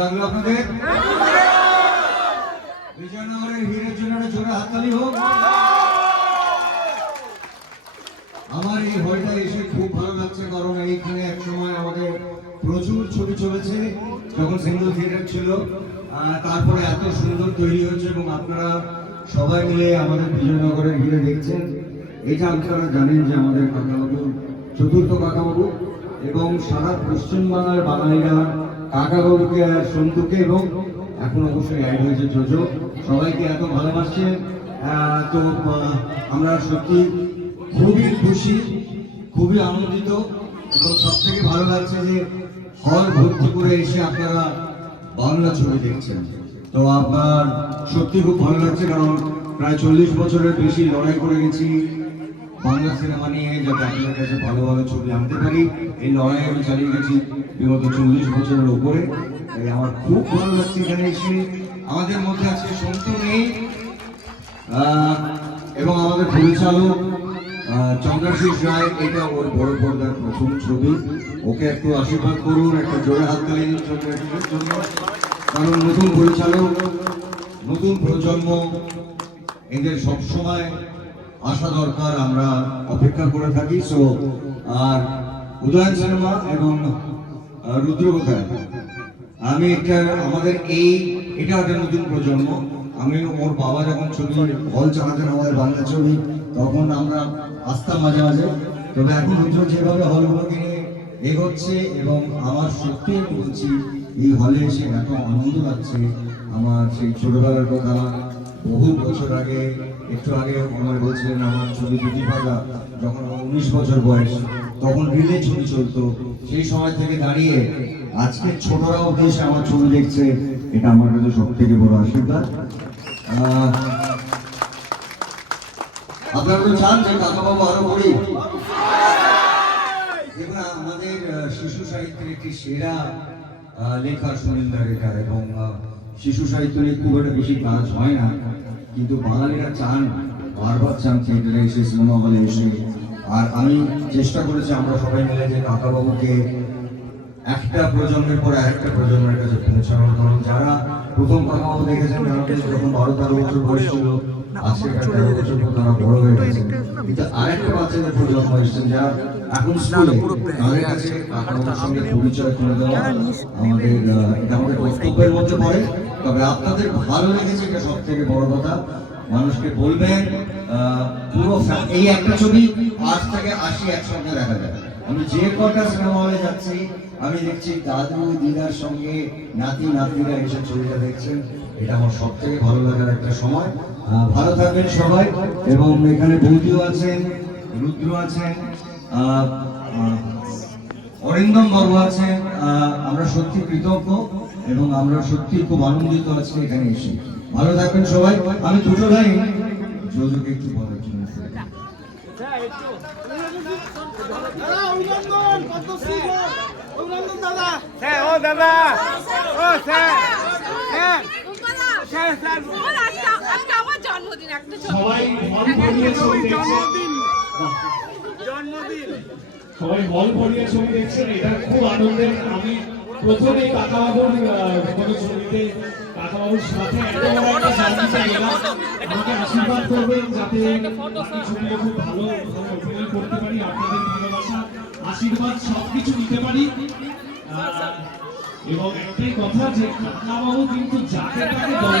লাগল আপনাদের? বিজয়নগরের হীরের জন্য একটা জোরে হাততালি হোক। আমার এই হলটা এসে খুব ভালো লাগছে, কারণ এইখানে এক সময় আমাদের প্রচুর ছবি চলেছে, যখন সিঙ্গল থিয়েটার ছিল তারপরে এত সুন্দর তৈরি হয়েছে এবং আপনারা সবাই মিলে আমাদের বিজয়নগরের হীরে দেখছেন। এটা আপনারা জানেন যে আমাদের কাকাবাবু চতুর্থ কাকাবাবু এবং সারা পশ্চিমবাংলার বাঙালিরা কাকাবাবুকে আর সন্তুকে এবং এখন অবশ্যই অ্যাড হয়েছে জোজো সবাইকে এত ভালোবাসছে। তো আমরা সত্যি খুবই খুশি, খুবই আনন্দিত এবং সব থেকে ভালো লাগছে যে হল ভর্তি করে এসে আপনারা বাংলা ছবি দেখছেন। তো আপনার সত্যি খুব ভালো লাগছে কারণ প্রায় চল্লিশ বছরের বেশি লড়াই করে গেছি। বাংলা সিনেমা নিয়ে যাতে আপনাদের কাছে ভালো ভালো ছবি আনতে পারি। এই লড়াই আমি চালিয়ে গেছি বিগত চল্লিশ বছরের উপরে। আমার খুব ভালো লাগছে এখানে এসে। আমাদের মধ্যে আজকে সন্তু নেই। এবং আমাদের পরিচালক আহ, চন্দ্রাশিস রায় এটা ওর বড় পর্দার প্রথম ছবি। ওকে একটু আশীর্বাদ করুন একটা জোরে হাত তালি দিন চন্দ্রাশিসের জন্য কারণ নতুন পরিচালক নতুন প্রজন্ম এদের সবসময় আসা দরকার আমরা অপেক্ষা করে থাকি। সো আর উদয়ন সিনেমা এবং আহ, রুদ্র কোথায় আমি একটা আমাদের এই এটা একটা নতুন প্রজন্ম। আমি ওর বাবা যখন ছবি হল চালাতেন আমাদের বাংলা ছবি তখন আমরা আসতাম মাঝে মাঝে। তবে এখন রুদ্র যেভাবে হলগুলোকে নিয়ে এগোচ্ছে এবং আমার সত্যি বলছি এই হলে এসে এত আনন্দ লাগছে আমার সেই ছোটবেলার কথা বহু বছর আগে, একটু আগে আমার বলছিলেন আমার ছবি দুটি পাতা যখন উনিশ বছর বয়স, তখন রিলে ছবি চলতো। সেই সময় থেকে দাঁড়িয়ে আজকে ছোটরাও এসে আমার ছবি দেখছে, এটা আমার কাছে সব থেকে বড় আশীর্বাদ। আপনারা তো চান যে কাকাবাবু আরও দেখুন আমাদের শিশু সাহিত্যের একটি সেরা লেখা সুনীল দারেকা এবং শিশু সাহিত্য নিয়ে খুব একটা বেশি কাজ হয় না। কিন্তু বাঙালিরা চান, বারবার চান থিয়েটারে এসে সিনেমা হলে এসে। আর আমি চেষ্টা করেছি আমরা সবাই মিলে যে কাকাবাবুকে একটা প্রজন্মের পর একটা প্রজন্মের কাছে পৌঁছানোর। কারণ যারা প্রথম কাকাবাবু দেখেছেন যখন বারো তেরো বছর বয়স ছিল, আজকে তেরো বছর পর তারা বড় হয়ে গেছে। কিন্তু আরেকটা বাচ্চাদের প্রজন্ম এসেছেন, যারা এখন স্কুলে তাদের কাছে কাকাবাবুর সঙ্গে পরিচয় করে দেওয়া আমাদের এটা আমাদের কর্তব্যের মধ্যে পড়ে। তবে আপনাদের ভালো লেগেছে এটা সব থেকে বড় কথা। মানুষকে বলবেন পুরো এই একটা ছবি আজ থেকে আশি একসঙ্গে দেখা যাবে। আমি যে কটা সিনেমা হলে যাচ্ছি আমি দেখছি দাদু দিদার সঙ্গে নাতি নাতিরা এসে ছবিটা দেখছেন। এটা আমার সব থেকে ভালো লাগার একটা সময়। ভালো থাকবেন সবাই। এবং এখানে বৌদিও আছেন রুদ্র আছেন অরিন্দম বাবু আছেন আমরা সত্যি কৃতজ্ঞ এবং আমরা সত্যি খুব আনন্দিত আজকে এখানে এসে। ভালো থাকবেন সবাই। আমি দুটো লাইন যোজকে একটু বলার জন্য দাদা। অভিনন্দন দাদা ও দাদা। ও স্যার। জন্মদিন একটা সবাই জন্মদিন সবাই হল ভরিয়ে ছবি দেখছেন এটা খুব আনন্দের। আমি প্রথমে কাকাবাবুর কোনো ছবিতে কাকাবাবুর সাথে আমাকে আশীর্বাদ করবেন যাতে ছবিও খুব ভালো অভিনয় করতে পারি আপনাদের ভালোবাসা আশীর্বাদ সবকিছু নিতে পারি। এবং একটাই কথা যে কাকাবাবু কিন্তু যাকে তাকে দলে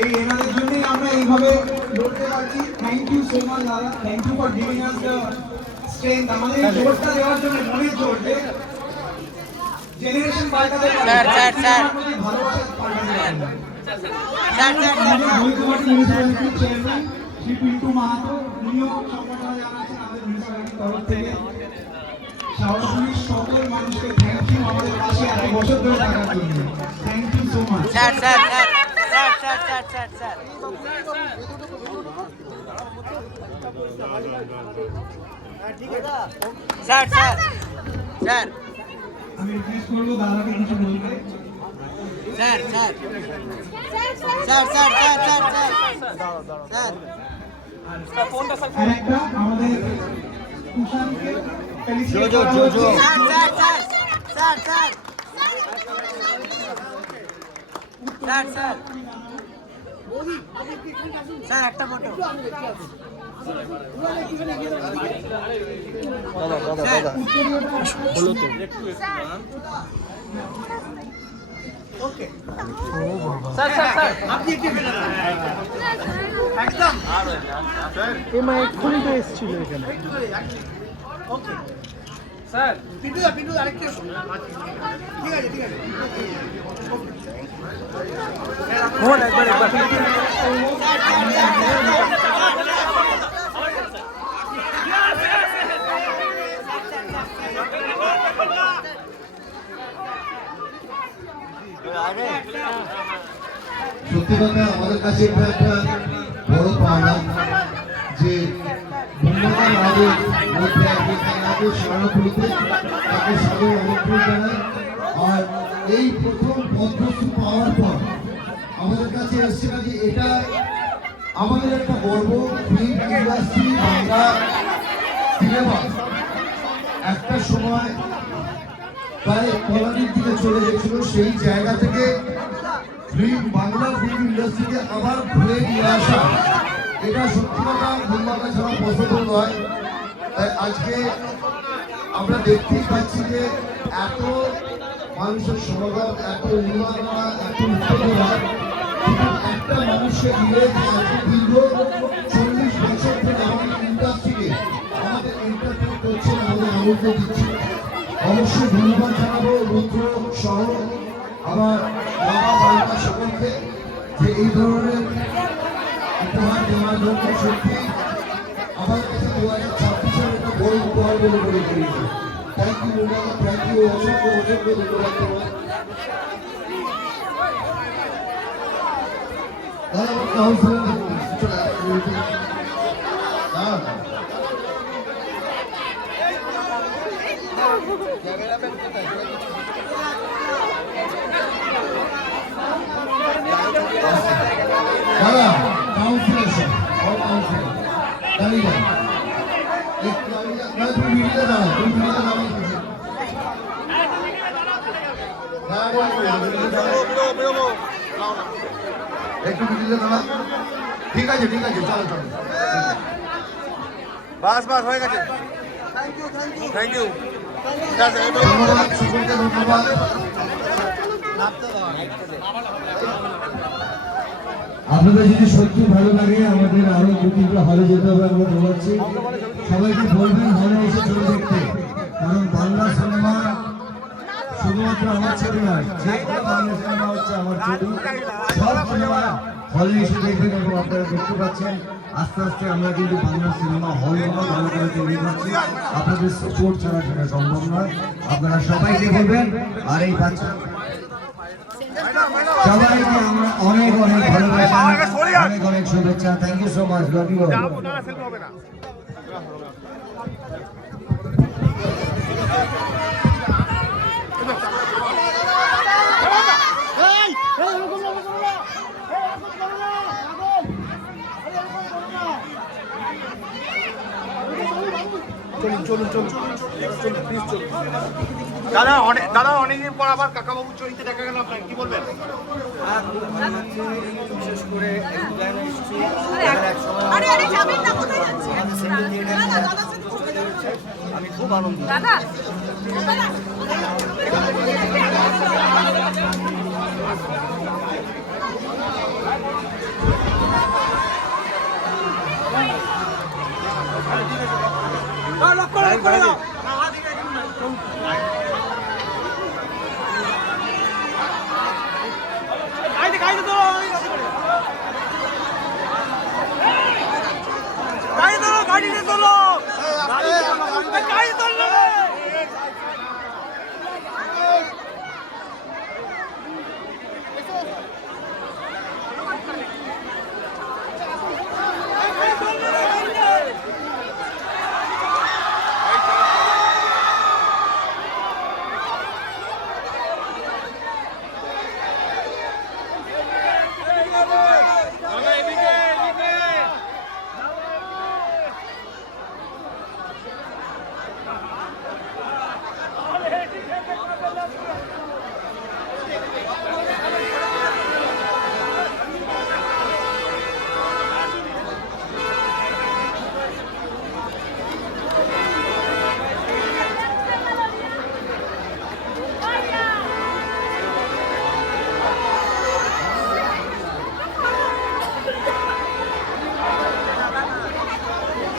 এই এনাদের জন্যই আমরা এইভাবে লড়তে পারছি। থ্যাংক ইউ সো মাচ দাদা। Thank you for giving us the strength আমাদের জোরটা দেওয়ার জন্য মনের জোর যে জেনারেশন পাল্টাতে স্যার, স্যার, স্যার। ভালোবাসা sir sir sir sir. Baidyabati মিউনিসিপ্যালিটির chairman Shri Pintu Mahato. উনিও সম্মাননা জানাচ্ছেন আমাদের মিউনিসিপ্যালিটির তরফ থেকে। শাওড়াফুলির সকল মানুষকে থ্যাংক ইউ আমাদের পাশে এত বছর ধরে থাকার জন্য। Thank you so much sir sir sir. Sir sir sir sir sir sir sir আমি রিকোয়েস্ট করব দাদাকে স্যার একটা ফটো দাদা দাদা দাদা। হলো তো ওকে। স্যার স্যার আপনি একদম। এই মা এক্ষুনি এখানে। ওকে। স্যার। পিটু পিটু আরেকটু ঠিক আছে কাছে যে মূল্যবান আমাদের মধ্যে একজন আমাদের স্বর্ণপুরীতে তাকে জানাই আর এই প্রথম পদ্মশ্রী পাওয়ার পর আমাদের কাছে এসছে যে এটা আমাদের একটা গর্ব, ফিল্ম ইন্ডাস্ট্রি, বাংলা সিনেমা। একটা সময় প্রায় কলানির দিকে চলে গেছিল সেই জায়গা থেকে ফিল্ম, বাংলা ফিল্ম ইন্ডাস্ট্রিকে আবার ঘুরে নিয়ে আসা, এটা সত্যি কথা নির্মাতা ছাড়া পসিবল নয়। তাই আজকে আমরা দেখতেই পাচ্ছি যে এত মানুষের সমাগম, এত উন্মাদনা এত উত্তেজনা একটা মানুষকে এত দীর্ঘ চল্লিশ বছর ধরে আমাদের ইন্ডাস্ট্রিকে, আমাদের এন্টারটেন করছে আমাদের আনন্দ দিচ্ছে। অবশ্যই ধন্যবাদ জানাব রুদ্র সহ আমার বাবা বাড়িটা সকলকে। যে এই ধরনের উপহার দেওয়ার জন্য সত্যি আমার কাছে দু হাজার ছাব্বিশের একটা বড় উপহার বলে মনে করি থ্যাংক ইউ থ্যাংক ইউ অসংখ্য অসংখ্য ধন্যবাদ তোমার দাদা আমার কাউন্সিলর চলে আসবে দাঁড়া দাদা কাউন্সিলর সব অল কাউন্সিলর দাঁড়িয়ে যান একটু দাঁড়িয়ে যান। না তুমি মিডিয়াতে দাঁড়াও তুমি মিডিয়াতে দাঁড়াও একটু মিডিয়াতে দাঁড়া ঠিক আছে ঠিক আছে চলো চলো। বাস বাস হয়ে গেছে। থ্যাংক ইউ ধন্যবাদ সকলকে ধন্যবাদ। আপনাদের যদি সত্যি ভালো লাগে, আমাদের আরও দু তিনটা হলে যেতে হবে, আমরা বলাচ্ছি সবাইকে বলবেন হলে এসে ছবি দেখতে। কারণ বাংলা সিনেমা শুধুমাত্র আমার ছবি নয়, যে কোনো বাংলা সিনেমা হচ্ছে আমার ছবি। সব সিনেমা হলে এসে দেখবেন এবং আপনারা দেখতে পাচ্ছেন। আস্তে আস্তে আমরা কিন্তু বাংলা সিনেমা হলগুলো ভালো করে তৈরি করছি। আপনাদের সাপোর্ট ছাড়া সেটা সম্ভব নয়। আপনারা সবাইকে বলবেন আর এই বাচ্চা সবাইকে আমরা অনেক অনেক ভালোবাসা অনেক অনেক শুভেচ্ছা। Thank you so much love you চলুন চলুন চলুন। দাদা অনেক দাদা অনেকদিন পর আবার কাকাবাবুর চরিত্রে দেখা গেল আপনার কি বলবেন বিশেষ করে আমি খুব আনন্দিত দাদা দাদা গাড়ি